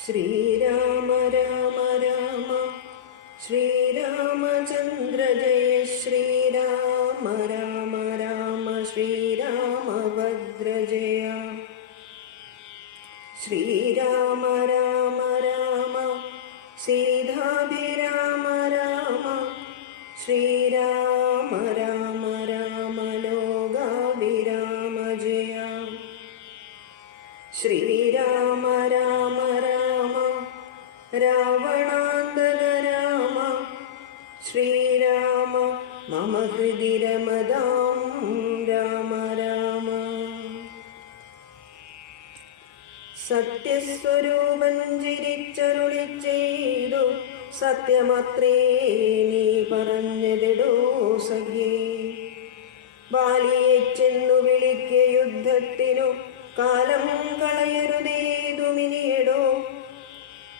ശ്രീരാമ രാമ രാമ ശ്രീരാമചന്ദ്ര ജയ ശ്രീരാമ രാമ രാമ ശ്രീരാമഭദ്ര ജയ ശ്രീരാമ രാമ രാമ സീതാഭിരാമ രാമ ശ്രീരാമ രാമ രാമ ലോകാഭിരാമ ജയ ശ്രീരാമ രാമ രാമ രാവണാന്തക രാമ ശ്രീരാമ മമ ഹൃദി രമതാം രാമ രാമ സത്യസ്വരൂപം ചിരിച്ചരുളി ചെയ്തു സത്യമത്രേ നീ പറഞ്ഞതിടോ സഖി ബാലിയെ ചെന്നു വിളിക്ക യുദ്ധത്തിനു കാലം കളയരുതേതുമിനിയടോ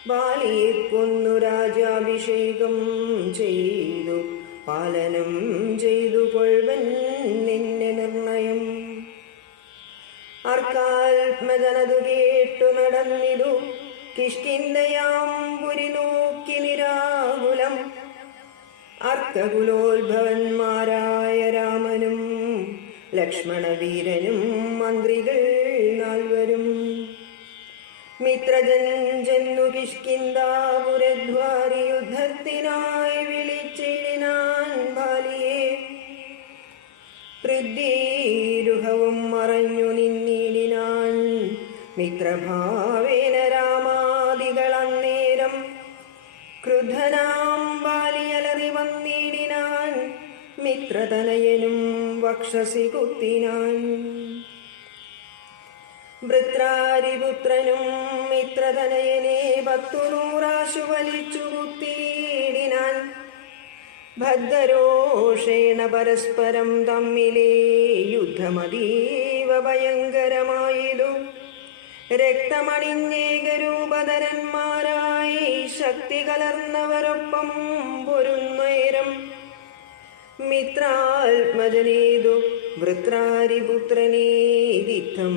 ബാലിയെ കൊന്നു രാജാഭിഷേകം ചെയ്തു പാലനം ചെയ്തു കൊൾവൻ നിന്നെ നിർണയം അർക്കാത്മജനതു കേട്ടു നടന്നിതു കിഷ്കിന്ധയാംപുരി നോക്കി നിരാകുലം അർക്കകുലോത്ഭവന്മാരായ രാമനും ലക്ഷ്മണവീരനും മന്ത്രികൾ നാൽവരും മിത്രജൻ ചെന്നു കിഷ്കിന്ധാപുരദ്വാരി യുദ്ധത്തിനായി വിളിച്ചിടിനാൻ ബാലിയെ പൃഥ്വീരുഹവും മറഞ്ഞു നിന്നിടിനാൻ മിത്രഭാവേന രാമാദികൾ അന്നേരം ക്രുദ്ധനാം ബാലിയലറി വന്നിടിനാൻ മിത്രതനയനും വക്ഷസി കുത്തിനാൻ വൃത്രാരിപുത്രനും മിത്രതനയനെ 100 വലിച്ചു കുത്തിയിടിനാൻ ഭദ്രോഷേണ പരസ്പരം തമ്മിലേ യുദ്ധമതീവ ഭയങ്കരമായതു രക്തമണിഞ്ഞേകരൂപധരന്മാരായി ശക്തി കലർന്നവരൊപ്പം പൊരുന്നേരം മിത്രാത്മജനേതു വൃത്രാരിപുത്രനേരിത്തം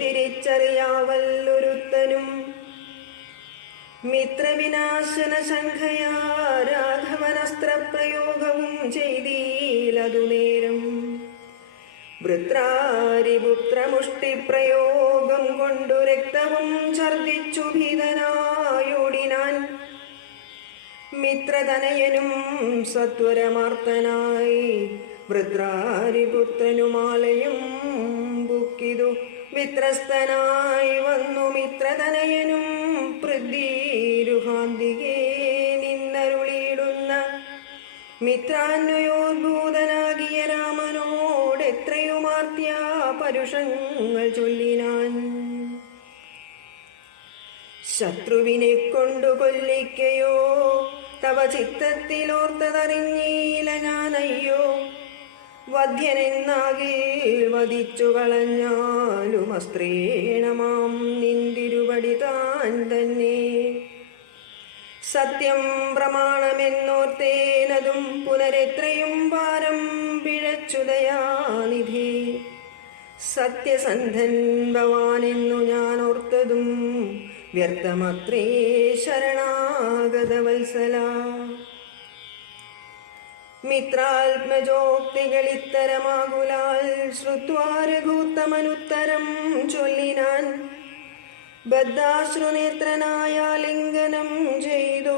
തിരിച്ചറിയാവല്ലൊരുത്തനും മിത്രവിനാശന ശംഖയാ രാഘവനസ്ത്രപ്രയോഗവും ചെയ്തീലതു നേരം വൃത്രാരിപുത്രമുഷ്ടിപ്രയോഗം കൊണ്ടു രക്തവും ഛർദിച്ചു ഭീതനായോടിനാൻ മിത്രതനയനും സത്വരമാർത്തനായി വൃത്രാരിപുത്രനുമാലയും ബുക്കിതു വിത്രസ്തനായി വന്നു മിത്രതനയനും പൃഥ്വീരുഹാന്തികേ നിന്നരുളിയിടുന്ന മിത്രാന്വയോദ്ഭൂതനാകിയ രാമനോടെത്രയുമാർത്തിയ പരുഷങ്ങൾ ചൊല്ലിനാൻ ശത്രുവിനെ കൊണ്ടു കൊല്ലിക്കയോ തവ ചിത്തത്തിലോർത്തതറിഞ്ഞീല ഞാനയ്യോ വധ്യനെന്നാകിൽ വധിച്ചു കളഞ്ഞാലും അസ്ത്രീണമാം നിന്തിരുവടി താൻ തന്നെ സത്യം പ്രമാണമെന്നോർത്തേനതും പുനരെത്രയും വാരം പിഴച്ചുദയാനിധി സത്യസന്ധൻ ഭവാനെന്നു ഞാൻ ഓർത്തതും വ്യർത്ഥമത്രേ ശരണാഗത വത്സല മിത്രാത്മജോക്തികളിത്തരമാകുലാൽ ശ്രുത്വാ രഘൂത്തമനുത്തരം ചൊല്ലിനാൻ ബദ്ധാശ്രുനേത്രനായ ലിംഗനം ചെയ്തു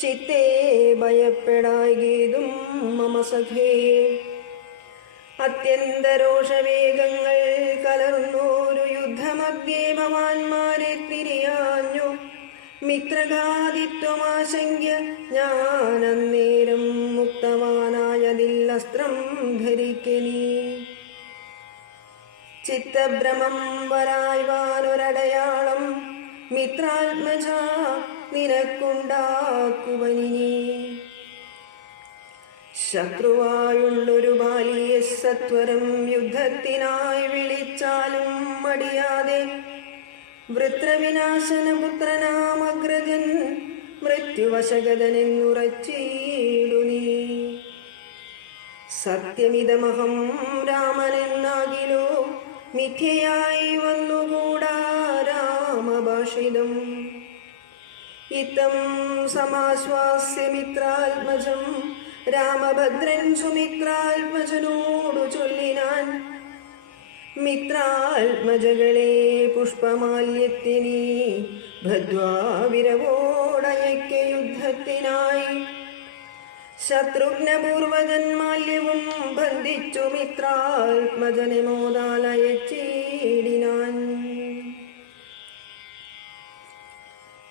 ചിത്തേ ഭയപ്പെടായതും മമ സഖേ അത്യന്തരോഷവേഗങ്ങൾ കലർന്നോരു യുദ്ധമധ്യേ ഭവാന്മാരെ തിരിയാഞ്ഞു മിത്രഘാതിത്വമാശങ്ക്യ ഞാനന്നേരം മുക്തവാനായതില്ലസ്ത്രം ധരിക്കനീ ചിത്തഭ്രമം വരായ്വാനൊരടയാളം മിത്രാത്മജ നിനക്കുണ്ടാക്കുവനിനി ശത്രുവായുള്ളൊരു ബാലിയെ സത്വരം യുദ്ധത്തിനായി വിളിച്ചാലും മടിയാതെ വൃത്രവിനാശനപുത്രനാമഗ്രജൻ മൃത്യുവശഗതനെന്നുറച്ചീടു നീ സത്യമിതമഹം രാമനെന്നാകിലോ മിഥ്യയായി വന്നുകൂടാ രാമഭാഷിതം ഇത്തം സമാശ്വാസ്യ മിത്രാത്മജം രാമഭദ്രൻ സുമിത്രാത്മജനോടു ചൊല്ലിനാൻ. മിത്രാത്മജകളെ പുഷ്പമാല്യത്തിനീ ഭദ്വാവിരവോടയക്ക യുദ്ധത്തിനായി. ശത്രുഘ്നപൂർവജന്മാല്യവും ബന്ധിച്ചു മിത്രാത്മജനെ മോദാലയച്ചേടിനാൻ.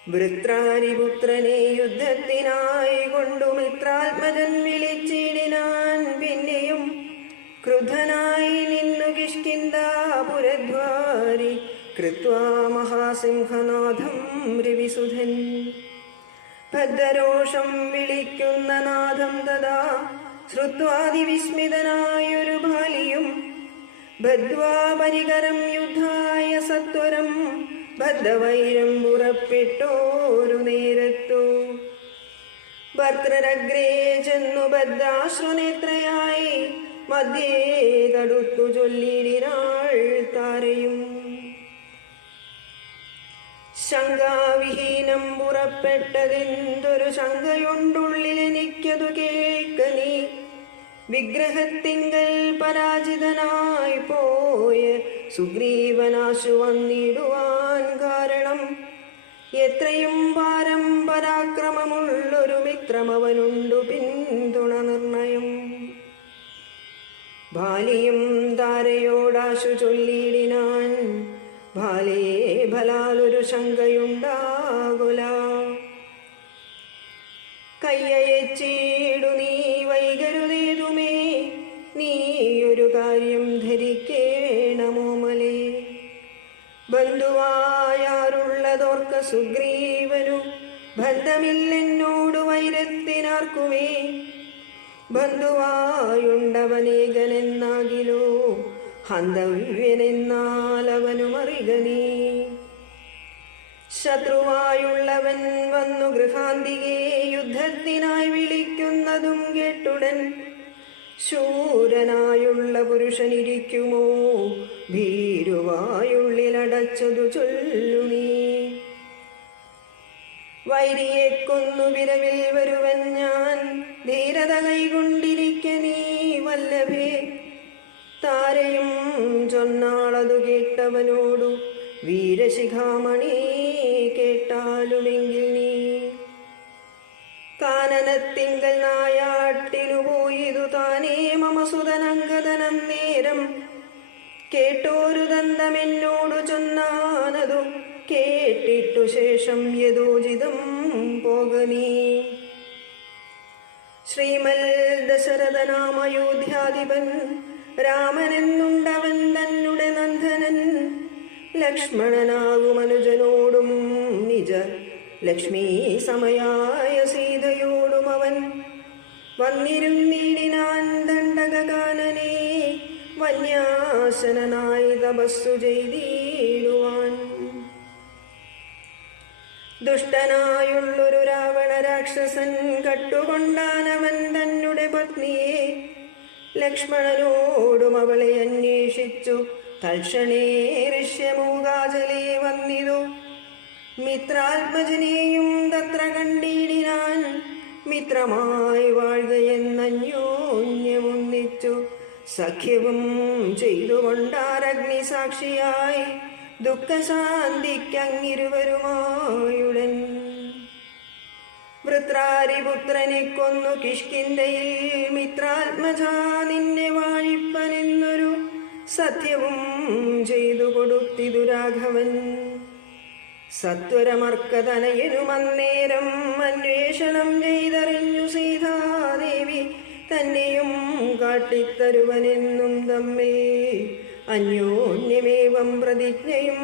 വൃത്രാരിപുത്രനെ യുദ്ധത്തിനായി കൊണ്ടു മിത്രാത്മജൻ വിളിച്ചിടിനാൻ. പിന്നെയും ക്രുദ്ധനായി നിന്നു കിഷ്കിന്ധാപുരദ്വാരി കൃത്വാ മഹാസിംഹനാഥം രവിസുധൻ. ഭദ്രരോഷം വിളിക്കുന്ന നാഥം തഥാ ശ്രുത്വാതിവിസ്മിതനായൊരു ബാലിയും ബദ്ധ്വാ പരികരം യുദ്ധായ സത്വരം ബദ്ധവൈരം പുറപ്പെട്ടോരു നേരത്തു. ഭദ്രരഗ്രേ ചെന്നു ഭദ്രാശ്രുനേത്രയായി മധ്യേ തടുത്തു ചൊല്ലിടിനാൾ താരയും. ശങ്കാവിഹീനം പുറപ്പെട്ടതെന്തൊരു ശങ്കയുണ്ടുള്ളിലെനിക്കതു കേൾക്ക നീ. വിഗ്രഹത്തിങ്കൽ പരാജിതനായി പോയ സുഗ്രീവനാശു വന്നിടുവാൻ കാരണം എത്രയും പാരം പരാക്രമമുള്ളൊരു മിത്രമവനുണ്ടു പിന്തുണ നിർണയം. ബാലിയും താരയോടാശു ചൊല്ലിടിനാൻ. ബാലേ ഫലാലൊരു ശങ്കയുണ്ടാകുല. കയ്യയച്ചീടു നീ വൈകരുതേതുമേ. നീയൊരു കാര്യം ധരിക്കേണമോമലേ. ബന്ധുവായാറുള്ളതോർക്ക സുഗ്രീവനു ബന്ധമില്ലെന്നോടു വൈരത്തിനാർക്കുമേ. ബന്ധുവായുണ്ടവനേകനെന്നാകിലോ ഹന്തവ്യനെന്നാലവനുമറിക നീ. ശത്രുവായുള്ളവൻ വന്നു ഗൃഹാന്തികെ യുദ്ധത്തിനായി വിളിക്കുന്നതും കേട്ടുടൻ ശൂരനായുള്ള പുരുഷനിരിക്കുമോ ഭീരുവായുള്ളിലടച്ചതു ചൊല്ലു നീ. വൈരിയെ കൊന്നു വിരവിൽ വരുവൻ ഞാൻ ധീരത കൈകൊണ്ടിരിക്ക നീ വല്ലഭേ. താരയും ചൊന്നാളതു കേട്ടവനോടു വീരശിഖാമണി കേട്ടാലുമെങ്കിൽ നീ. കാനനത്തിങ്കൽ നായാട്ടിനു പോയിതു താനേ മമസുതനങ്കതനം നേരം. കേട്ടോരു ദന്തമെന്നോടു ചൊന്നാനതു കേട്ടിട്ടു ശേഷം യഥോചിതം പോക നീ. ശ്രീമൽ ദശരഥനാമയോധ്യാധിപൻ രാമനെന്നുണ്ടവൻ തന്നെ നന്ദനൻ. ലക്ഷ്മണനാകുമനുജനോടും നിജ ലക്ഷ്മീ സമയായ സീതയോടും അവൻ വന്നിരുന്നീടിനാൻ ദണ്ഡകാനനെ. വന്യാസനായി തപസ്സു ചെയ്തിടുവാൻ. ദുഷ്ടനായുള്ളൊരു രാവണ രാക്ഷസൻ കട്ടുകൊണ്ടാനവൻ തന്നെ പത്നിയെ. ലക്ഷ്മണനോടും അവളെ അന്വേഷിച്ചു തൽക്ഷണേ ഋഷ്യമൂകാചലേ വന്നിതു. മിത്രാത്മജനെയും തത്ര കണ്ടിടിനാൻ. മിത്രമായി വാഴുകയെന്നന്യോന്യമൊന്നിച്ചു സഖ്യവും ചെയ്തുകൊണ്ടാരഗ്നിസാക്ഷിയായി ദുഃഖശാന്തിക്കങ്ങിരുവരുമായുടൻ. വൃത്രാരിപുത്രനെ കൊന്നു കിഷ്കിന്ധയിൽ മിത്രാത്മജാ നിന്നെ വാഴിപ്പനെന്നൊരു സത്യവും ചെയ്തു കൊടുത്തിതു രാഘവൻ. സത്വരമർക്കതനയനുമന്നേരം അന്വേഷണം ചെയ്തറിഞ്ഞു സീതാദേവി തന്നെയും കാട്ടിത്തരുവനെന്നും തമ്മേ. അന്യോന്യമേവം പ്രതിജ്ഞയും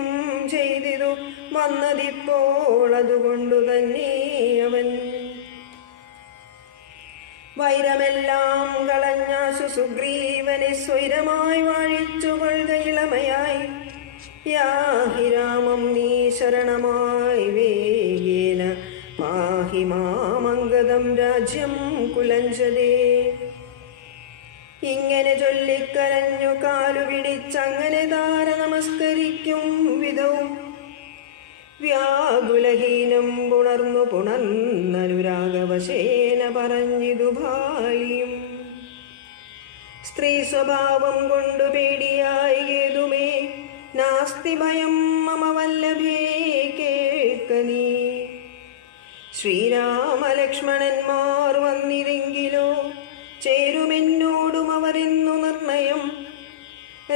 ചെയ്തിതു വന്നതിപ്പോൾ അതുകൊണ്ടു തന്നെ അവൻ. വൈരമെല്ലാം കളഞ്ഞാശു സുഗ്രീവനെ സ്വൈരമായി വാഴിച്ചു കൊള്ളുകയിളമയായി. യാഹി രാമം നീ ശരണമായി വേഗേന പാഹി മാമംഗതം രാജ്യം കുലഞ്ചതേ. ഇങ്ങനെ ചൊല്ലിക്കരഞ്ഞു കാലു പിടിച്ചങ്ങനെ താര നമസ്കരിക്കും വിധവും വ്യാകുലഹീനം പുണർന്നനുരാഗവശേന പറഞ്ഞിതു ബാലിയും. സ്ത്രീ സ്വഭാവം കൊണ്ടു പേടിയായി ഏതുമേ നാസ്തി ഭയം മമ വല്ലഭേ കേൾക്ക നീ. ശ്രീരാമലക്ഷ്മണന്മാർ വന്നിരെങ്കിലോ ചേരുമെന്നോടും അവരെന്നു നിർണയം.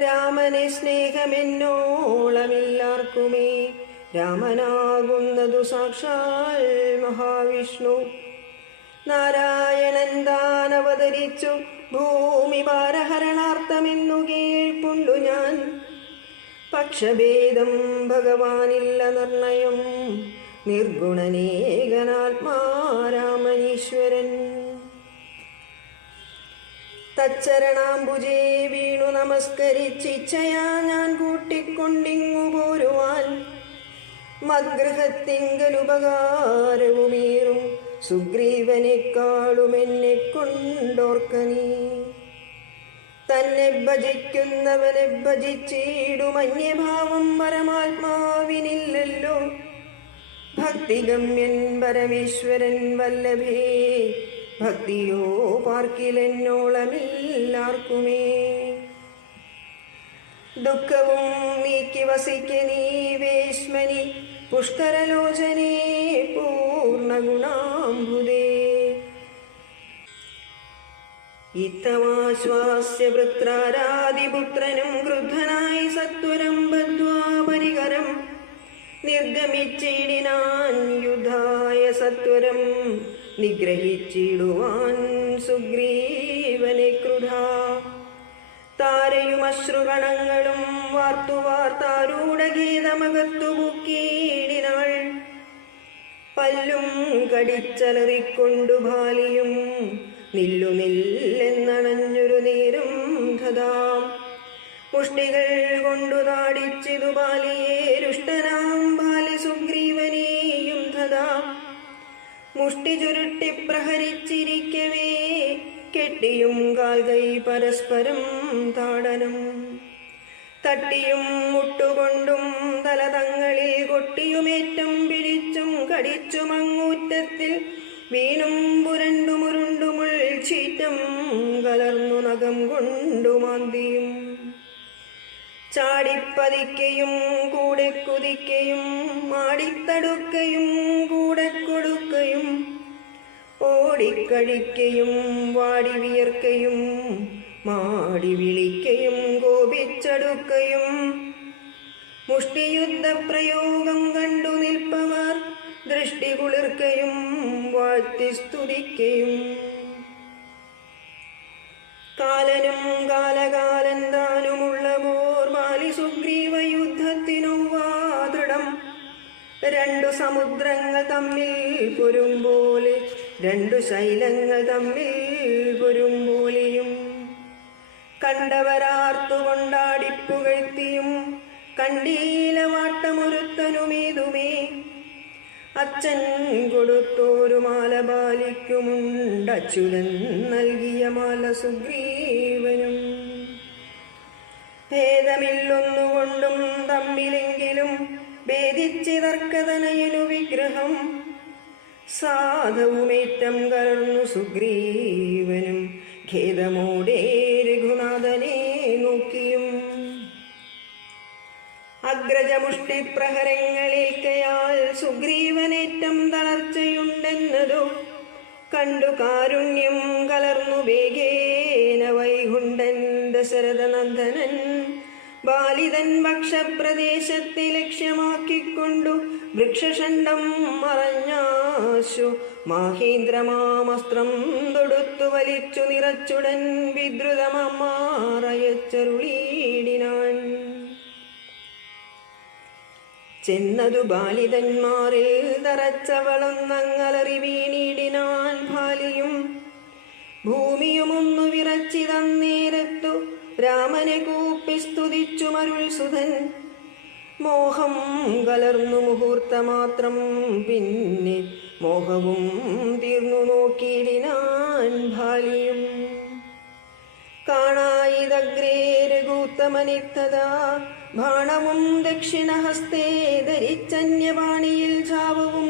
രാമനെ സ്നേഹമെന്നോളമില്ലാർക്കുമേ രാമനാകുന്നതു സാക്ഷാൽ മഹാവിഷ്ണു. നാരായണൻ താൻ അവതരിച്ചു ഭൂമി ഭാരഹരണാർത്ഥമെന്നു കേൾപ്പുണ്ടു ഞാൻ. പക്ഷഭേദം ഭഗവാനില്ല നിർണയം, നിർഗുണനേകനാത്മാ രാമനീശ്വരൻ. തച്ചരണാംബുജേ വീണു നമസ്കരിച്ചിച്ഛയാ ഞാൻ കൂട്ടിക്കൊണ്ടിങ്ങു പോരുവാൻ. മദ്ഗൃഹത്തിങ്കലുപകാരവുമേറും സുഗ്രീവനെക്കാളും എന്നെ കൊണ്ടോർക്ക നീ. തന്നെ ഭജിക്കുന്നവനെ ഭജിച്ചിടുമന്യഭാവം പരമാത്മാവിനില്ലല്ലോ. ഭക്തിഗമ്യൻ പരമേശ്വരൻ വല്ലഭേ ഭക്തിയോ പാർക്കിലെന്നോളമില്ലാർക്കുമേ. ദുഃഖവും നീക്കി വസിക്ക നീ വേശ്മനി പുഷ്കരലോചനേ പൂർണ്ണഗുണാംബുദേ. ഇത്തമാശ്വാസ്യ വൃത്രാരാദിപുത്രനും ക്രുദ്ധനായി സത്വരം ബദ്ധ്വാ പരികരം. നിർഗമിച്ചിടിനാൻ യുദ്ധായ സത്വരം നിഗ്രഹിച്ചിടുവാൻ സുഗ്രീവനെ ക്രുധാ. താരയുമശ്രുഗണങ്ങളും വാർത്താരൂഢഗീതമകത്തു ബുക്കീടിനാൾ. പല്ലും കടിച്ചലറിക്കൊണ്ടു ബാലിയും നില്ലുനില്ലെന്നണഞ്ഞൊരു നേരം ധതാ. മുഷ്ടികൾ കൊണ്ടു താടിച്ചിതു ബാലിയെ രുഷ്ടനാം ബാലി സുഗ്രീവനെയും ധതാ. മുഷ്ടി ചുരുട്ടി പ്രഹരിച്ചിരിക്കവേ കെട്ടിയും കാൽകൈ പരസ്പരം താടനം. തട്ടിയും മുട്ടുകൊണ്ടും തലതങ്ങളിൽ കൊട്ടിയുമേറ്റം പിടിച്ചും കടിച്ചും അങ്ങൂറ്റത്തിൽ വീണും പുരണ്ടുമുരുണ്ടുമുൾ ചീറ്റം കലർന്നു നഖം കൊണ്ടുമാന്തിയും. ചാടിപ്പതിക്കയും കൂടെ കുതിക്കയും മാടിത്തടുക്കയും കൂടെ കൊടുക്കയും ഓടിക്കഴിക്കയും വാടി വിയർക്കയും മാടി വിളിക്കയും കോപിച്ചടുക്കയും. മുഷ്ടിയുദ്ധ പ്രയോഗം കണ്ടു നിൽപ്പവർ ദൃഷ്ടി കുളിർക്കയും വാഴ്ത്തി സ്തുതിക്കയും. കാലനും കാലകാലൻ താനുമുള്ളവോർ ബാലി സുഗ്രീവ യുദ്ധത്തിനൊവ്വാദൃഢം. രണ്ടു സമുദ്രങ്ങൾ തമ്മിൽ പൊരുമ്പോലെ, രണ്ടു ശൈലങ്ങൾ തമ്മിൽ പൊരുമ്പോലെയും. കണ്ടവരാർത്തുകൊണ്ടാടിപ്പുകഴ്ത്തിയും കണ്ടീല വാട്ടമൊരുത്തനുമേതുമേ. അച്ഛൻ കൊടുത്തോരു മാല ബാലിക്കുമുണ്ടച്യുതൻ നൽകിയ മാല സുഗ്രീവനും. ഭേദമില്ലൊന്നുകൊണ്ടും തമ്മിലെങ്കിലും ഭേദിച്ചിതർക്കതനയനു വിഗ്രഹം. സാധവുമേറ്റം കലർന്നു സുഗ്രീവനും ഖേദമോടെ രഘുനാഥനെ നോക്കിയും. അഗ്രജമുഷ്ടിപ്രഹരങ്ങളേൽക്കയാൽ സുഗ്രീവനേറ്റം തളർച്ചയുണ്ടെന്നതോ കണ്ടു കാരുണ്യം കലർന്നു വേഗേന വൈകുണ്ഠൻ ദശരഥനന്ദനൻ. ബാലിതൻ ഭക്ഷപ്രദേശത്തെ ലക്ഷ്യമാക്കിക്കൊണ്ടു വൃക്ഷഷണ്ഡം മറഞ്ഞാശു മാഹേന്ദ്രമാമസ്ത്രം തൊടുത്തു വലിച്ചു നിറച്ചുടൻ വിദ്രുതമമാറയച്ചരുളീടിനാൻ. ചെന്നതു ബാലിതന്മാരിൽ തറച്ചവളൊന്നങ്ങലറി വീണിടിനാൻ ബാലിയും. ഭൂമിയുമൊന്നു വിറച്ചിതന്നേരത്തു രാമനെ കൂപ്പി സ്തുതിച്ചു മരുൾ സുധൻ. മോഹം കലർന്നു മുഹൂർത്തമാത്രം പിന്നെ മോഹവും തീർന്നു നോക്കിയിടിനാൻ ബാലിയും. കാണായിതഗ്രേ രഘു മുഹൂർത്തമനിത്തതാ ബാണവും ദക്ഷിണഹസ്തേ ധരിച്ചന്യപാണിയിൽ ഛാവവും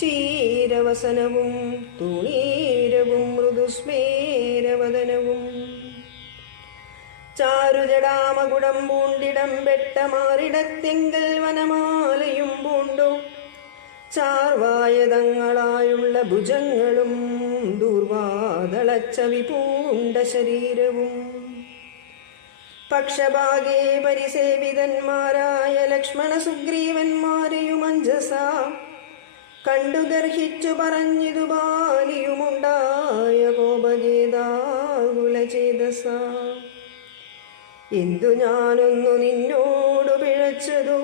ചീരവസനവും തുണീരവും മൃദുസ്മേരവദനവും ചാരുജടാമകുടം പൂണ്ടിടം വെട്ടമാറിടത്തെങ്കൽ വനമാലയും പൂണ്ടു ചാർവായതങ്ങളായുള്ള ഭുജങ്ങളും ദൂർവാതളച്ചവി പൂണ്ട ശരീരവും പക്ഷഭാഗേ പരിസേവിതന്മാരായ ലക്ഷ്മണ സുഗ്രീവന്മാരെയും അഞ്ജസ കണ്ടു ഗർഹിച്ചു പറഞ്ഞിതു ബാലിയുമുണ്ടായ കോപഗേദാകുലചേതസ എന്തു ഞാനൊന്നു നിന്നോടു പിഴച്ചതു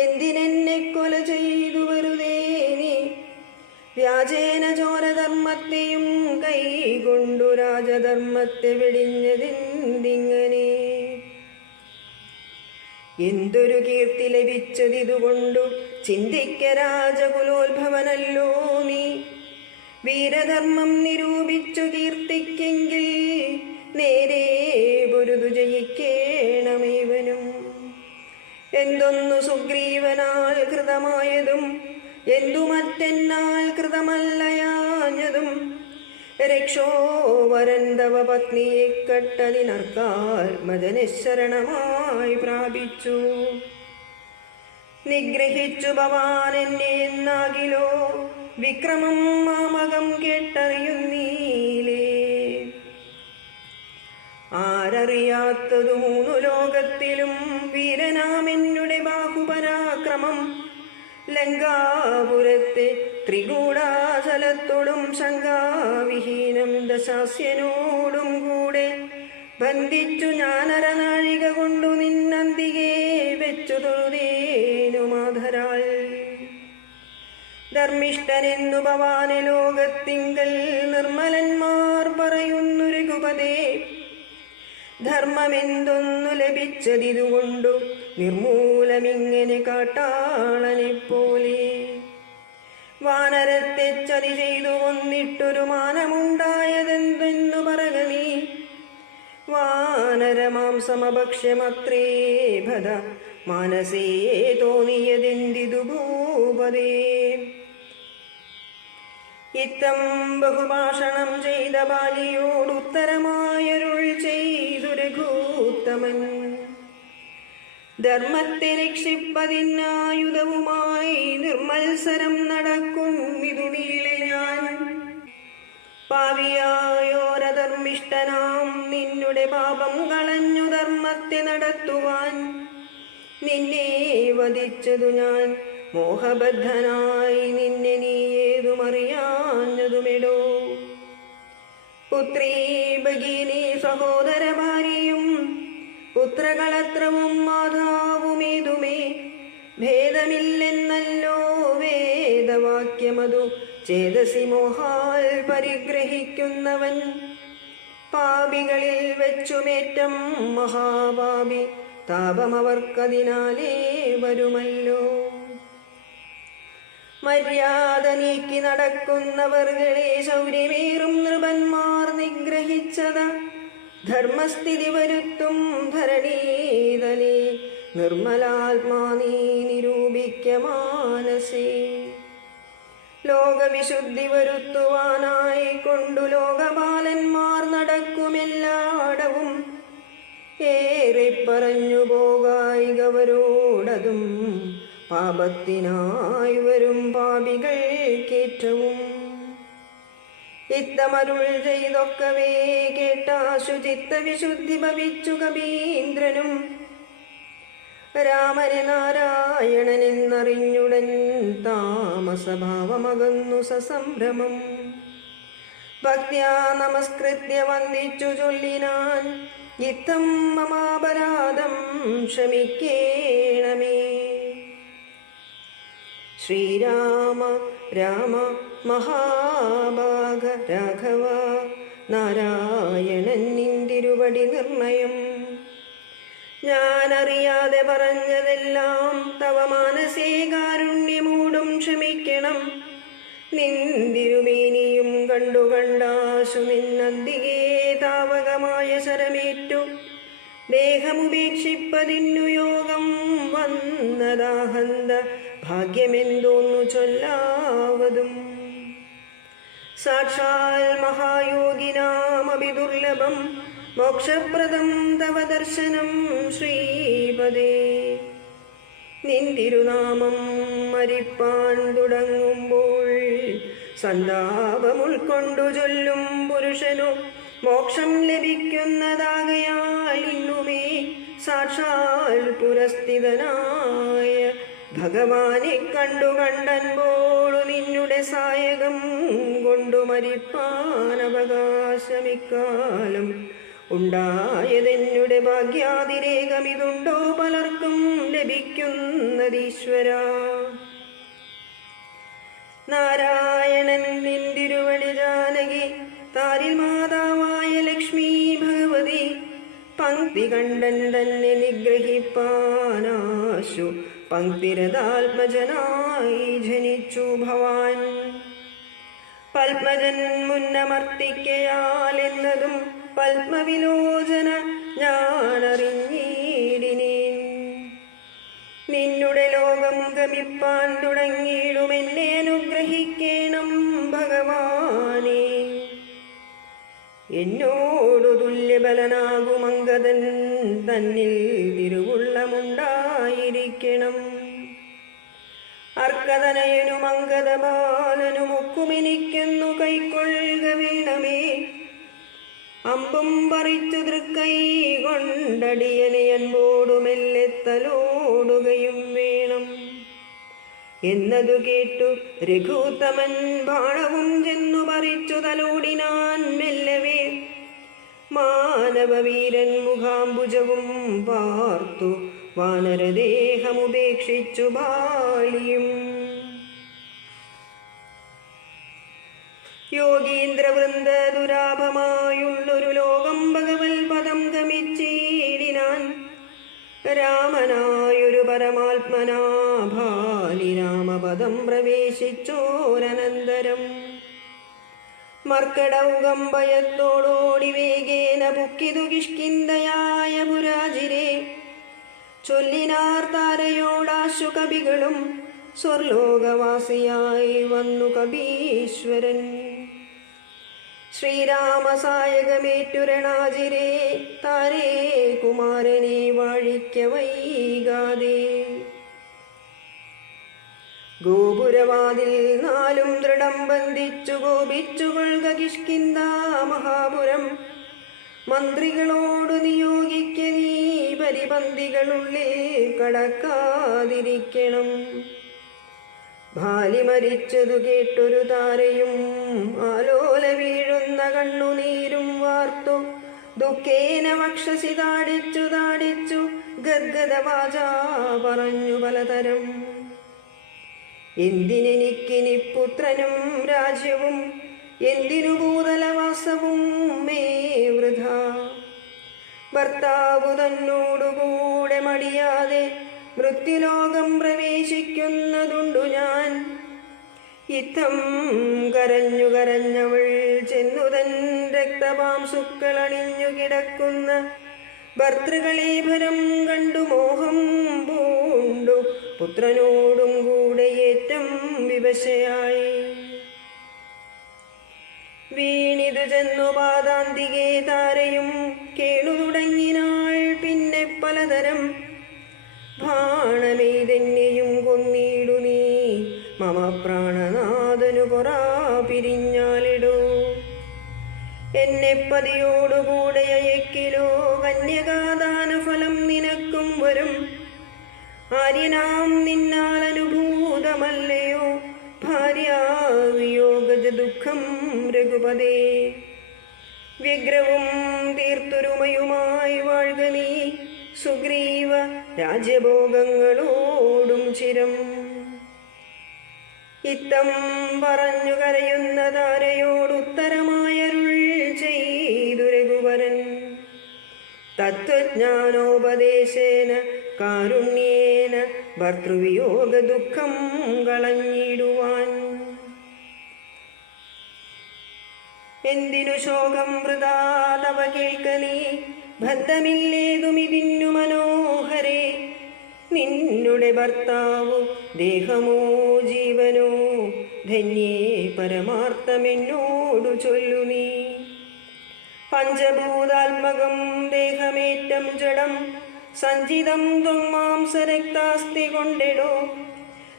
എന്തിനെന്നെ കൊല ചെയ്തു വെറുതെ നീ വ്യാജേന ചോരധർമ്മത്തെയും കൈകൊണ്ടു രാജധർമ്മത്തെ വെടിഞ്ഞതെന്തിങ്ങനെ എന്തൊരു കീർത്തി ലഭിച്ചതിതുകൊണ്ടു ചിന്തിക്ക രാജകുലോത്ഭവനല്ലോ നീ വീരധർമ്മം നിരൂപിച്ചു കീർത്തിക്കെങ്കിൽ നേരെ പൊരുതു ജയിക്കേണമേവനും എന്തൊന്നു സുഗ്രീവനാൽ കൃതമായതും എന്തു മറ്റെന്നാൽ കൃതമല്ലയാഞ്ഞതും രക്ഷോവരന്തവ പത്നിയെ കട്ടതിനർക്കാൽ മദനശരണമായി പ്രാപിച്ചു നിഗ്രഹിച്ചു ഭവാൻ എന്നെ എന്നാകിലോ വിക്രമം മാമകം കേട്ടറിയുന്നീലേ ആരറിയാത്തതു മൂന്നു ലോകത്തിലും വീരനാമെന്നുടെ ബാഹുപരാക്രമം ലങ്കാപുരത്തെ ത്രികൂടാചലത്തോടും ശങ്കാവിഹീനം ദശാസ്യനോടും കൂടെ ബന്ധിച്ചു ഞാനരനാഴിക കൊണ്ടു നിന്നന്തികെ വെച്ചു തൊഴുതേനു മാധരാൾ ധർമ്മിഷ്ഠനെന്നു ഭവാനെ ലോകത്തിങ്കൽ നിർമ്മലന്മാർ പറയുന്നു രഘുപതേ ധർമ്മമെന്തൊന്നു ലഭിച്ചതിതുകൊണ്ടു നിർമൂലമിങ്ങനെ കാട്ടാളനെ പോലെ വാനരത്തെ ചതി ചെയ്തു കൊന്നിട്ടൊരു മാനമുണ്ടായതെന്തെന്നു പറക നീ വാനരമാംസമഭക്ഷ്യമത്രേ ഭദ മാനസേ തോന്നിയതെന്തിതു ഭൂപതേ ഇത്തം ബഹുഭാഷണം ചെയ്ത ബാലിയോടുത്തരമായരുൾ ചെയ്തു രഘൂത്തമൻ ധർമ്മത്തെ രക്ഷിപ്പതിനായുധവുമായി നിർമത്സരം നടക്കുന്നിതു നീളെ ഞാൻ പാവിയായോരധർമ്മിഷ്ഠനാം നിന്നുടെ പാപം കളഞ്ഞു ധർമ്മത്തെ നടത്തുവാൻ നിന്നെ വധിച്ചതു ഞാൻ മോഹബദ്ധനായി നിന്നെ നീ ഏതുമറിയാഞ്ഞതുമെടോ പുത്രീ ഭഗിനി സഹോദര ഭാര്യയും പുത്രകളത്രവും മാതാവുമേതുമേ ഭേദമില്ലെന്നല്ലോ വേദവാക്യമതു ചേതസി മോഹാൽ പരിഗ്രഹിക്കുന്നവൻ പാപികളിൽ വെച്ചുമേറ്റം മഹാപാപി താപമവർക്കതിനാലേ വരുമല്ലോ മര്യാദ നീക്കി നടക്കുന്നവർകളെ ശൗര്യമേറും നൃപന്മാർ നിഗ്രഹിച്ചത ധർമ്മസ്ഥിതി വരുത്തും ധരണീതലേ നിർമ്മലാത്മാ നീ നിരൂപിക്ക മാനസേ ലോകവിശുദ്ധി വരുത്തുവാനായി കൊണ്ടു ലോകപാലന്മാർ നടക്കുമെല്ലാടവും ഏറെ പറഞ്ഞു പോകായികവരോടതും പാപത്തിനായി വരും പാപികൾക്കേറ്റവും ഇത്തമരുൾ ചെയ്തൊക്കവേ കേട്ടാശു ചിത്തവിശുദ്ധി ഭവിച്ചു കവീന്ദ്രനും രാമനെ നാരായണനെന്നറിഞ്ഞുടൻ താമസഭാവമകന്നു സസംഭ്രമം ഭക്ത്യാ നമസ്കൃത്യ വന്ദിച്ചു ചൊല്ലിനാൻ ഇത്തം മമാപരാധം ക്ഷമിക്കേണമേ ശ്രീരാമ രാമ മഹാഭാഗ രാഘവ നാരായണൻ നിന്തിരുവടി നിർണയം ഞാനറിയാതെ പറഞ്ഞതെല്ലാം തവ മാനസേ കാരുണ്യമൂടും ക്ഷമിക്കണം നിന്തിരുമേനിയും കണ്ടു കണ്ടാശു നിന്നന്തികേ താവകമായ ശരമേറ്റു ദേഹമുപേക്ഷിപ്പതിന്നു യോഗം വന്നതാഹന്ത ഭാഗ്യമെന്തോന്നു ചൊല്ലാവതും. സാക്ഷാൽ മഹായോഗിനാമഭിദുർലഭം മോക്ഷപ്രദം തവ ദർശനം ശ്രീപദേ. നിന്തിരുനാമം മരിപ്പാൻ തുടങ്ങുമ്പോൾ സന്താപമുൾക്കൊണ്ടു ചൊല്ലും പുരുഷനു മോക്ഷം ലഭിക്കുന്നതാകയാൽ ഇന്നുമേ സാക്ഷാൽ പുരസ്ഥിതനായ ഭഗവാനെ കണ്ടു കണ്ടൻപോളു നിന്നുടെ സായകം കൊണ്ടു മരിപ്പാൻ അവകാശമിക്കാലം ഉണ്ടായതെന്നുടെ ഭാഗ്യാതിരേകമിതുണ്ടോ പലർക്കും ലഭിക്കുന്നതീശ്വര. നാരായണൻ നിന്തിരുവടി ജാനകി താരിൽ മാതാവായ ലക്ഷ്മി ഭഗവതി പങ്ക്തി കണ്ടൻ തന്നെ നിഗ്രഹിപ്പാനാശു പങ്ക്തിരതാത്മജനായി ജനിച്ചു ഭവാൻ. പത്മജൻ മുന്നമർത്തിക്കയാൽ എന്നതും പത്മവിലോചന ഞാനറിഞ്ഞിടിനേൻ. നിന്നുടെ ലോകം ഗമിപ്പാൻ തുടങ്ങിയിടുമെന്നെ അനുഗ്രഹിക്കേണം ഭഗവാനേ. എന്നോടു തുല്യബലനാകുമംഗതൻ തന്നിൽ തിരുവുള്ളമുണ്ടായിരിക്കണം. അർക്കതനയനും അംഗതബാലനും ഒക്കുമെനിക്കെന്നു കൈക്കൊള്ളുക വേണമേ. അമ്പും പറിച്ചു തൃക്കൈ കൊണ്ടടിയനയൻപോടു മെല്ലെ തലോടുകയും വേണം എന്നതു കേട്ടു രഘുത്തമൻ ബാണവും ചെന്നു പറിച്ചു തലോടിനാൻ മെല്ലവേ. മാനവവീരൻ മുഖാംബുജവും പാർത്തു വാനരദേഹമുപേക്ഷിച്ചു ബാലിയും. യോഗീന്ദ്രവൃന്ദ ദുരാഭമായുള്ളൊരു ലോകം ഭഗവൽ പദം ഗമിച്ചീടിനാൻ. രാമനായൊരു പരമാത്മനാ ഭാലി രാമപദം പ്രവേശിച്ചോരനന്തരം മർക്കടൗകം ഭയത്തോടോടി വേഗേന പുക്കിതു കിഷ്കിന്ധയായ പുരാജിരെ. ചൊല്ലിനാർ താരയോടാശു കവികളും സ്വർലോകവാസിയായി വന്നു കപീശ്വരൻ. ശ്രീരാമസായകമേറ്റുരണാജിരെ താരേ കുമാരനെ വാഴിക്ക വൈകാതെ. ഗോപുരവാതിൽ നാലും ദൃഢം ബന്ധിച്ചു ഗോപിച്ചുകൊള്ളുക കിഷ്കിന്ധ മഹാപുരം. മന്ത്രികളോടു നിയോഗിക്ക നീ പരിപന്തികളുള്ളിൽ കടക്കാതിരിക്കണം. ഭാലി മരിച്ചതു കേട്ടൊരു താരയും ആലോല വീഴുന്ന കണ്ണുനീരും വാർത്തു ദുഃഖേന വക്ഷസി താടിച്ചു താടിച്ചു ഗദ്ഗദവാച പറഞ്ഞു പലതരം. എന്തിനെനിക്കിനി പുത്രനും രാജ്യവും എന്തിനു ഭൂതലവാസവും മേ വൃഥ. ഭർത്താവു തന്നോടുകൂടെ മടിയാതെ മൃത്യുലോകം പ്രവേശിക്കുന്നതുണ്ടു ഞാൻ. ഇത്തം കരഞ്ഞു കരഞ്ഞവൾ ചെന്നു തൻ രക്തപാംസുക്കളണിഞ്ഞു കിടക്കുന്ന ഭർതൃകളേഭരം കണ്ടു മോഹം പൂണ്ടു പുത്രനോടും കൂടെ ഏറ്റം വിവശയായി. വീണിതു ചെന്നു പാദാന്തികേ താരയും കേണു തുടങ്ങിനാൾ പിന്നെ പലതരം. ബാണമെയ്തെന്നെയും കൊന്നിടു നീ മമ പ്രാണനാഥനു പൊറാ പിരിഞ്ഞാലിടൂ. എന്നെ പതിയോടുകൂടെ അയക്കിലോ കന്യകാദാന ഫലം നിനക്കും വരും. ആര്യനാം നിന്നാൽ അനുഭൂതമല്ലയോ ഭാര്യാവിയോഗജ ദുഃഖം രഘുപതേ. വ്യഗ്രവും തീർത്തുരുമയുമായി വാഴ്ക നീ സുഗ്രീവ രാജ്യഭോഗങ്ങളോടും ചിരം. ഇത്തം പറഞ്ഞു കരയുന്ന താരയോടുത്തരമായരുൾ ചെയ്തു രഘുവരൻ. തത്വജ്ഞാനോപദേശേന കാരുണ്യേന ഭർതൃവിയോഗ ദുഃഖം കളഞ്ഞിടുവാൻ. എന്തിനു ശോകം വൃഥാ തവ കേൾക്ക നീ ബദ്ധമില്ലേതുമി ഭർത്താവു ദേഹമോ ജീവനോ ധന്യേ പരമാർത്ഥമെന്നോടു ചൊല്ലു നീ. പഞ്ചഭൂതാത്മകം ദേഹമേറ്റം ജഡം സഞ്ചിതം ത്വങ്മാംസരക്താസ്തി കൊണ്ടെടോ.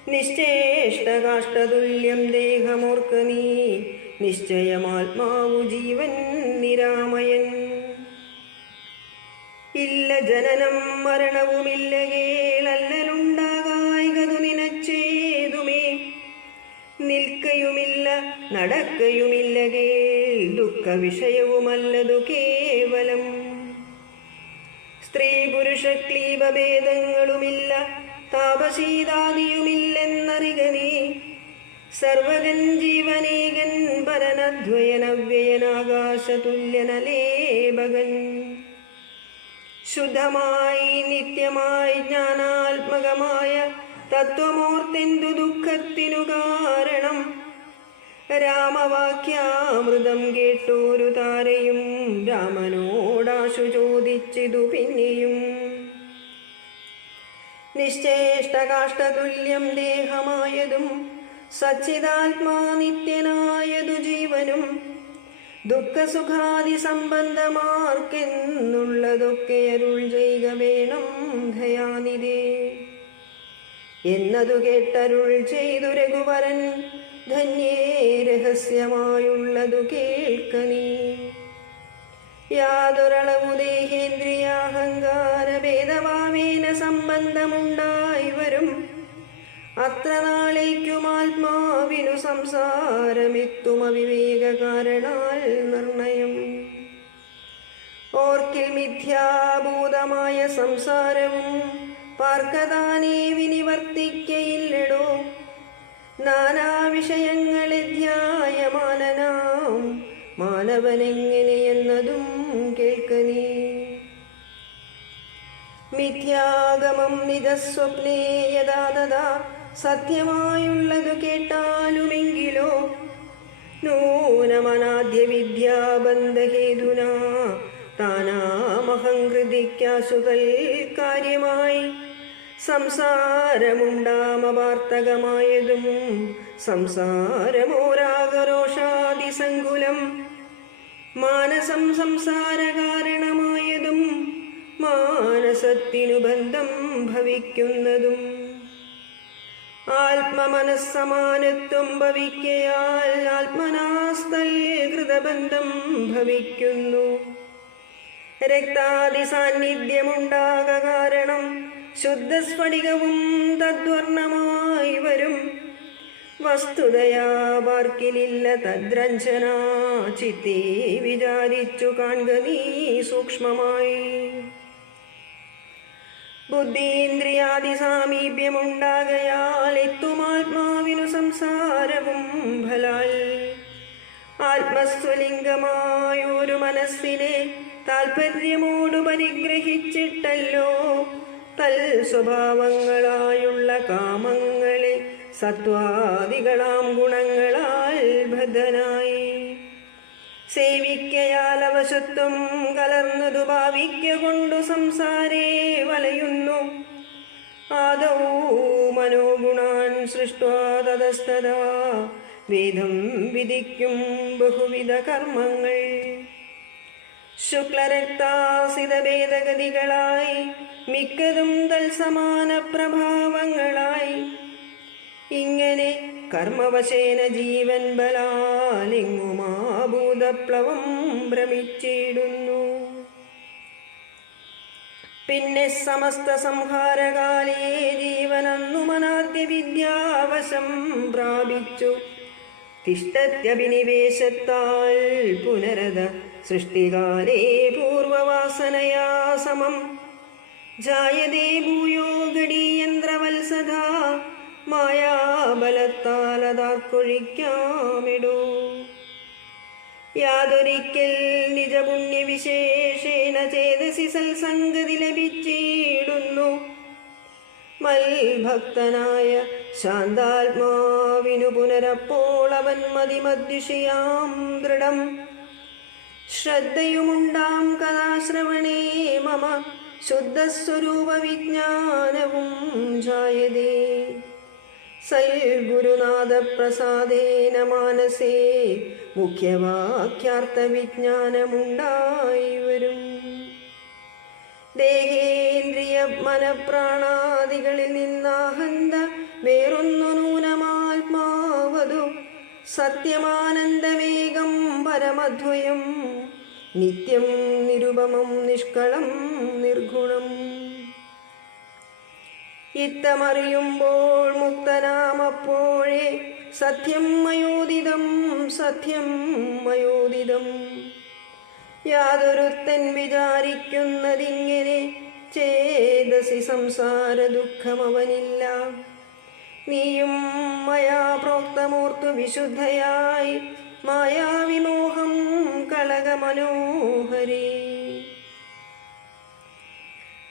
നിശ്ചേഷ്ടകാഷ്ടതുല്യം ദേഹമോർക്ക നീ നിശ്ചയമാത്മാവു ജീവൻ നിരാമയൻ. ഇല്ല ജനനം മരണവുമില്ല കേളല്ലലുണ്ടാകായികതു നിനച്ചേതുമേ. നിൽക്കയുമില്ല നടക്കയുമില്ല കേൾ ദുഃഖ വിഷയവുമല്ലതു കേവലം. സ്ത്രീ പുരുഷ ക്ലീബഭേദങ്ങളുമില്ല താപശീതാദിയുമില്ലെന്നറിക നീ. സർവകൻ ജീവനേകൻ പരനദ്വയനവ്യയനാകാശതുല്യനലേപകൻ. ശുദ്ധമായി നിത്യമായി ജ്ഞാനാത്മകമായ തത്വമോർത്തെന്തു ദുഃഖത്തിനു കാരണം. രാമവാക്യാമൃതം കേട്ടോരു താരയും രാമനോടാശു ചോദിച്ചിതു പിന്നെയും. നിശ്ചേഷ്ടകാഷ്ടതുല്യം ദേഹമായതും സച്ചിദാത്മാ നിത്യനായതു ജീവനും. ദുഃഖസുഖാദി സംബന്ധമാർക്കെന്നുള്ളതൊക്കെ അരുൾ ചെയ്യുക വേണം ദയാനിധേ എന്നതു കേട്ടരുൾ ചെയ്തു രഘുവരൻ. ധന്യേ രഹസ്യമായുള്ളതു കേൾക്ക നീ. യാതൊരളവു ദേഹേന്ദ്രിയാഹങ്കാര ഭേദഭാവേന സംബന്ധമുണ്ടായി വരും. അത്ര നാളേക്കും ആത്മാവിനു സംസാരമെത്തും അവിവേക കാരണാൽ നിർണയം. ഓർക്കിൽ മിഥ്യാഭൂതമായ സംസാരവും പാർക്കതാനേ വിനിവർത്തിക്കയില്ലടോ. നാനാ വിഷയങ്ങളെ ധ്യായമാനനാം മാനവനെങ്ങനെയെന്നതും കേൾക്ക നീ. മിഥ്യാഗമം നിജസ്വപ്നേ യഥാ തഥാ സത്യമായുള്ളതു കേട്ടാലുമെങ്കിലോ. നൂനമനാദ്യ വിദ്യാബന്ധഹേതുനാ താനാമഹംകൃതിക്കാശുതൽ കാര്യമായി. സംസാരമുണ്ടാമവാർത്തകമായതും സംസാരമോരാഗരോഷാദിസങ്കുലം. മാനസം സംസാര കാരണമായതും മാനസത്തിനു ബന്ധം ഭവിക്കുന്നതും. ആത്മമനസ്സമാനത്വം ഭവിക്കയാൽ ആത്മനാസ്തൽ കൃതബന്ധം ഭവിക്കുന്നു. രക്താദി സാന്നിധ്യമുണ്ടാക കാരണം ശുദ്ധസ്ഫടികവും തദ്വർണമായി വരും. വസ്തുതയാ വാർക്കിലില്ല തദ്രഞ്ജന ചിത്തേ വിചാരിച്ചു കാൺക നീ സൂക്ഷ്മമായി. ബുദ്ധീന്ദ്രിയാദി സാമീപ്യമുണ്ടാകയാൽ എത്തുമാത്മാവിനു സംസാരവും ഫലാൽ. ആത്മസ്വലിംഗമായൊരു മനസ്സിനെ താൽപര്യമോടു പരിഗ്രഹിച്ചിട്ടല്ലോ തൽ സ്വഭാവങ്ങളായുള്ള കാമങ്ങളെ സത്വാദികളാം ഗുണങ്ങളാൽ ബദ്ധനായി. സേവിക്കയാൽ അവശത്വം കലർന്നതു ഭാവിക്ക കൊണ്ടു സംസാരേ വലയുന്നു. ആദൗ മനോഗുണാൻ സൃഷ്ട്വാ തതസ്തദാ വേദം വിധിക്കും ബഹുവിധ കർമ്മങ്ങൾ. ശുക്ലരക്താസിത ഭേദഗതികളായി മിക്കതും തൽസമാന പ്രഭാവങ്ങളായി. ഇങ്ങനെ കർമ്മവശേന ജീവൻ ബലാലിങ്ങുമാഭൂതപ്ലവം ഭ്രമിച്ചിടുന്നു. പിന്നെ സമസ്ത സംഹാരകാലേ ജീവനന്നു മനാദ്യ വിദ്യാവശം പ്രാപിച്ചു. തിഷ്ടത്യഭിനിവേശത്താൽ പുനരത സൃഷ്ടികാലേ പൂർവവാസനയാ സമം. ജായതേ ഭൂയോ ഗഡീയന്ത്രവത്സദാ മായാബലത്താലതാർക്കൊഴിക്കാമിടൂ. യാതൊരിക്കൽ നിജപുണ്യവിശേഷേണ ചേതസി സൽസംഗതി ലഭിച്ചിടുന്നു. മൽഭക്തനായ ശാന്താത്മാവിനു പുനരപ്പോൾ അവൻ മതിമദ്വിഷയാം ദൃഢം. ശ്രദ്ധയുമുണ്ടാം കഥാശ്രവണേ മമ ശുദ്ധസ്വരൂപ വിജ്ഞാനവും ജായതേ. സൽഗുരുനാഥ പ്രസാദേന മാനസേ മുഖ്യവാക്യാർത്ഥ വിജ്ഞാനമുണ്ടായി വരും. ദേഹേന്ദ്രിയ മനപ്രാണാദികളിൽ നിന്നാഹന്ത വേറൊന്നു നൂനമാത്മാവതു സത്യമാനന്ദവേഗം പരമദ്വയം നിത്യം നിരുപമം നിഷ്കളം നിർഗുണം. ഇത്തമറിയുമ്പോൾ മുക്തനാമപ്പോഴേ സത്യം മയോദിതം സത്യം മയോദിതം. യാതൊരുത്തൻ വിചാരിക്കുന്നതിങ്ങനെ ചേതസി സംസാര ദുഃഖമവനില്ല. നീയും മയാ പ്രോക്തമൂർത്തു വിശുദ്ധയായി മായാവിമോഹം കളകമനോഹരേ.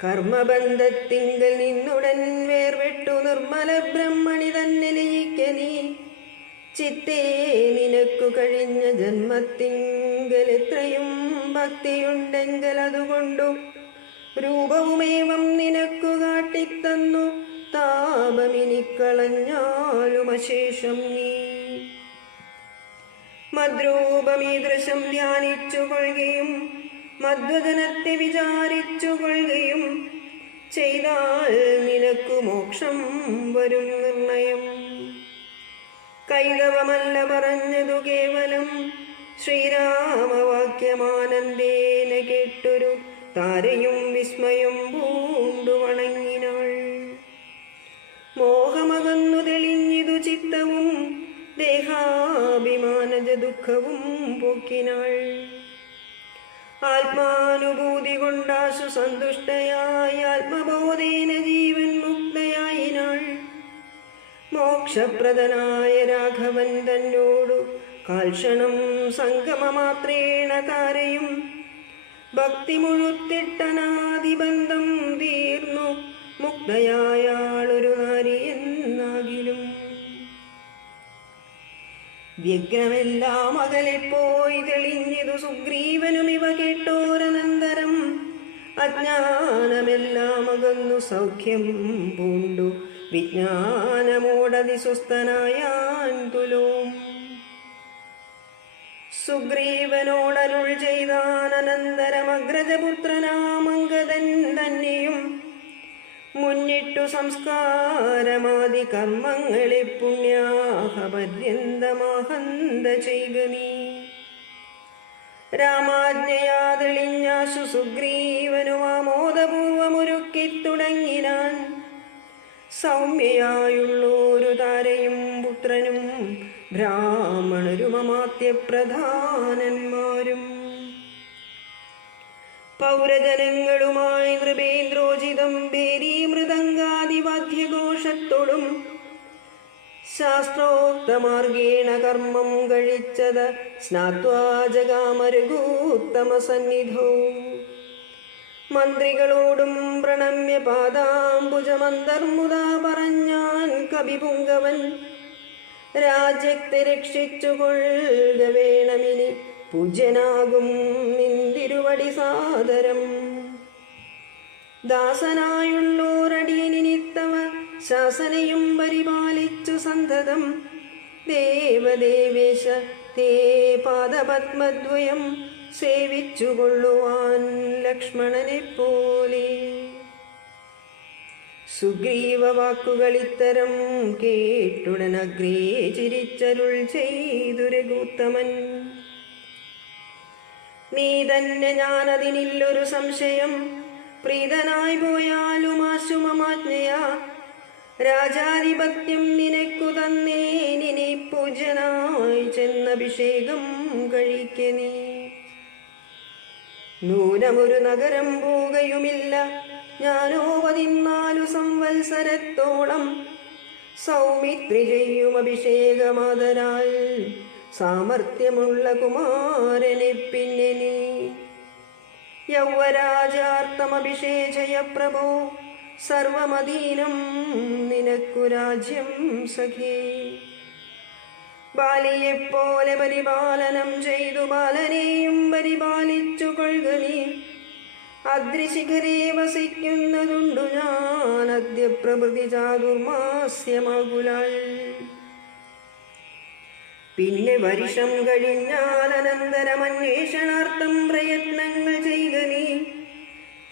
കർമ്മബന്ധത്തിങ്കൽ നിന്നുടൻ വേർവെട്ടു നിർമ്മല ബ്രഹ്മണി തന്നെ ലയിക്ക നീ. ചിത്തേ നിനക്കു കഴിഞ്ഞ ജന്മത്തിങ്കൽ എത്രയും ഭക്തിയുണ്ടെങ്കിൽ അതുകൊണ്ടു രൂപവുമേവം നിനക്കു കാട്ടിത്തന്നു താപമിനിക്കളഞ്ഞാലും അശേഷം നീ. മദ്രൂപമീദൃശം ധ്യാനിച്ചു കൊള്ളുകയും മധ്വജനത്തെ വിചാരിച്ചു കൊള്ളുകയും ചെയ്താൽ നിനക്കു മോക്ഷം വരും നിർണയം. കൈതവമല്ല പറഞ്ഞതു കേവലം ശ്രീരാമവാക്യമാനന്ദേന കേട്ടൊരു താരയും വിസ്മയം പൂണ്ടു വണങ്ങിനാൾ. മോഹമകന്നു തെളിഞ്ഞിതു ചിത്തവും ദേഹാഭിമാനജ ദുഃഖവും പോക്കിനാൾ. ആത്മാനുഭൂതി കൊണ്ടാശു സന്തുഷ്ടയായി ആത്മബോധേന ജീവൻ മുക്തയായിനാൾ. മോക്ഷപ്രദനായ രാഘവൻ തന്നോടു കാൽക്ഷണം സംഗമമാത്രേണ താരയും ഭക്തി മുഴുത്തിട്ടനാദിബന്ധം തീർന്നു മുക്തയായാളൊരു നാരി എന്നാകിലും. വ്യഗ്രമെല്ലാം അകലെപ്പോയി തെളിഞ്ഞിതു സുഗ്രീവനും ഇവ കേട്ടോരനന്തരം. അജ്ഞാനമെല്ലാം അകന്നു സൗഖ്യം പൂണ്ടു വിജ്ഞാനമോടതിസ്വസ്ഥനായാൻ തുലോം. സുഗ്രീവനോടരുൾ ചെയ്താനന്തരമഗ്രജപുത്രനാമംഗതൻ തന്നെയും മുന്നിട്ടു സംസ്കാരമാദി കർമ്മങ്ങളെ പുണ്യാഹപര്യന്തമാഹന്ത ചെയ്ക നീ. രാമാജ്ഞയാ തെളിഞ്ഞാശു സുഗ്രീവനും ആമോദപൂർവമൊരുക്കിത്തുടങ്ങിനാൻ. സൗമ്യയായുള്ളൊരു താരയും പുത്രനും ബ്രാഹ്മണരും അമാത്യപ്രധാനന്മാരും പൗരജനങ്ങളുമായി നൃപേന്ദ്രോചിതം ഭേരീ മൃദംഗാദിവാദ്യഘോഷത്തോടും ശാസ്ത്രോക്തമാർഗേണ കർമ്മം കഴിച്ചത് സ്നാത്വാ ജഗാമരുഗൂത്തമ സന്നിധോ. മന്ത്രികളോടും പ്രണമ്യ പാദാംബുജമന്തർമുദാ പറഞ്ഞാൻ കവിപുങ്കവൻ. രാജ്യത്തെ രക്ഷിച്ചു കൊള്ളുക വേണമിനി പൂജ്യനാകും നിന്തിരുവടി സാദരം. ദാസനായുള്ളോരടിയനിത്തവ ശാസനയും പരിപാലിച്ചു സന്തതം. ദേവദേവേശ തേ പാദപത്മദ്വയം സേവിച്ചുകൊള്ളുവാൻ ലക്ഷ്മണനെ പോലെ. സുഗ്രീവ വാക്കുകളിത്തരം കേട്ടുടനഗ്രേ ചിരിച്ചരുൾ ചെയ്തു രഘുത്തമൻ. നീ തന്നെ ഞാനതിനില്ലൊരു സംശയം. പ്രീതനായി പോയാലും ആശുമമാജ്ഞയാ. രാജാധിപത്യം നിനക്കു തന്നേനിനി പൂജ്യനായി ചെന്നഭിഷേകം കഴിക്ക നീ. നൂനമൊരു നഗരം പോകയുമില്ല ഞാനോ 14 സംവത്സരത്തോളം. സൗമിത്രി ചെയ്യും അഭിഷേകമാതരാൽ സാമർത്ഥ്യമുള്ള കുമാരനെ പിന്നെ നീ. യൗവരാജാർത്ഥമഭിഷേചയ പ്രഭോ സർവമധീനം നിനക്കു രാജ്യം സഖേ. ബാലിയെപ്പോലെ പരിപാലനം ചെയ്തു ബാലനെയും പരിപാലിച്ചു കൊള്ളുക നീ. അദ്രിശിഖരേ വസിക്കുന്നതുണ്ടു ഞാൻ അദ്യ പ്രഭൃതി ചാതുർമാസ്യമാകുലാൽ. പിന്നെ വർഷം കഴിഞ്ഞാൽ അനന്തരം അന്വേഷണാർത്ഥം പ്രയത്നങ്ങൾ ചെയ്ത നീ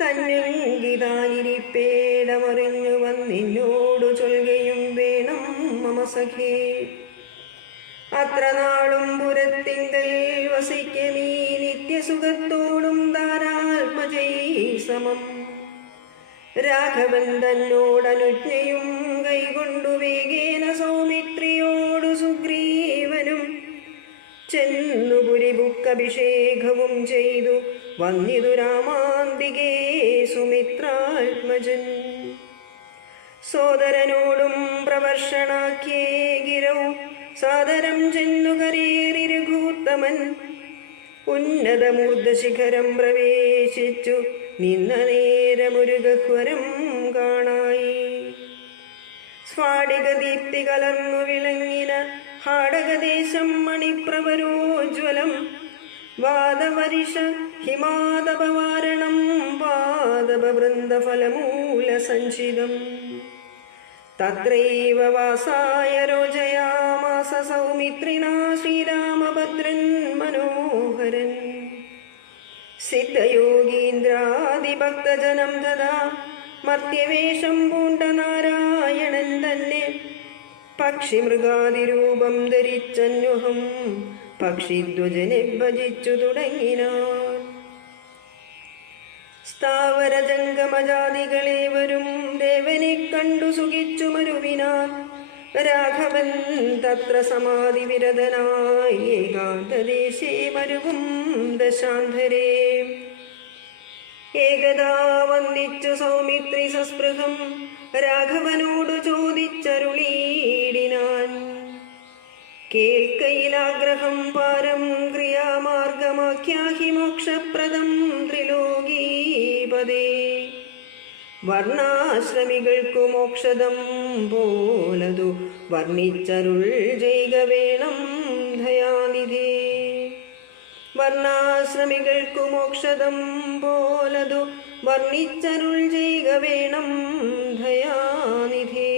തന്നെങ്കിതാനിരിപ്പേടമറിഞ്ഞു വന്നിന്നോടു ചൊൽകയും വേണം മമ സഖേ. അത്ര നാളും പുരത്തിങ്കൽ വസിക്ക നീ നിത്യസുഖത്തോടും ധാരാത്മജൈ സമം. രാഘവൻ തന്നോടനുജ്ഞയും കൈകൊണ്ടു വേഗേന സൗമിത്രിയോടു സുഗ്രീവനും ചെന്നു പുരിബുക്കഭിഷേകവും ചെയ്തു വന്നിതു രാമാന്തികേ സുമിത്രാത്മജൻ. സോദരനോടും പ്രവർഷണാഖ്യേ ഗിരൗ സാദരം ചെന്നു കരേറി രഘൂത്തമൻ. ഉന്നതമൂർധശിഖരം പ്രവേശിച്ചു നിന്ന നേരമൊരു ഗഹ്വരം കാണായി. സ്ഫാടികദീപ്തി കലർന്നു വിളങ്ങിന ഹാടകദേശം മണിപ്രവരോജ്വലം. വാദവരിഷ ഹിമാദപവാരണം പാദപവൃന്ദഫലമൂല സഞ്ചിതം. തത്രൈവ വാസായ രോചയാമാസ സൗമിത്രിണാ ശ്രീരാമഭദ്രൻ മനോഹരൻ. സിദ്ധയോഗീന്ദ്രാദിഭക്തജനം തഥാ മർത്യവേഷം പൂണ്ട നാരായണൻ തന്നെ. പക്ഷിമൃഗാദിരൂപം ധരിച്ചന്വഹം പക്ഷിധ്വജനെ ഭജിച്ചു തുടങ്ങിനാൻ. സ്ഥാവരജംഗമജാതികളേവരും ദേവനെ കണ്ടു സുഖിച്ചു മരുവിനാൻ. രാഘവൻ തത്ര സമാധിവിരതനായി ഏകാന്തദേശേ മരുവും ദശാന്തരേ. ഏകദാ വന്ദിച്ചു സൗമിത്രി സസ്പൃഹം രാഘവനോടു ചോദിച്ചരുളീടിനാൻ. കേൾക്കയിലാഗ്രഹം പാരം ക്രിയാമാർഗമാഖ്യാഹി മോക്ഷപ്രദം ത്രിലോകീപദേ. വർണ്ണാശ്രമികൾക്കു മോക്ഷദം പോലതു വർണ്ണിച്ചരുൾ ചെയ്ക വേണം ദയാനിധേ. വർണ്ണാശ്രമികൾക്കു മോക്ഷദം പോലതു വർണ്ണിച്ചരുൾ ചെയ്ക വേണം ദയാനിധേ.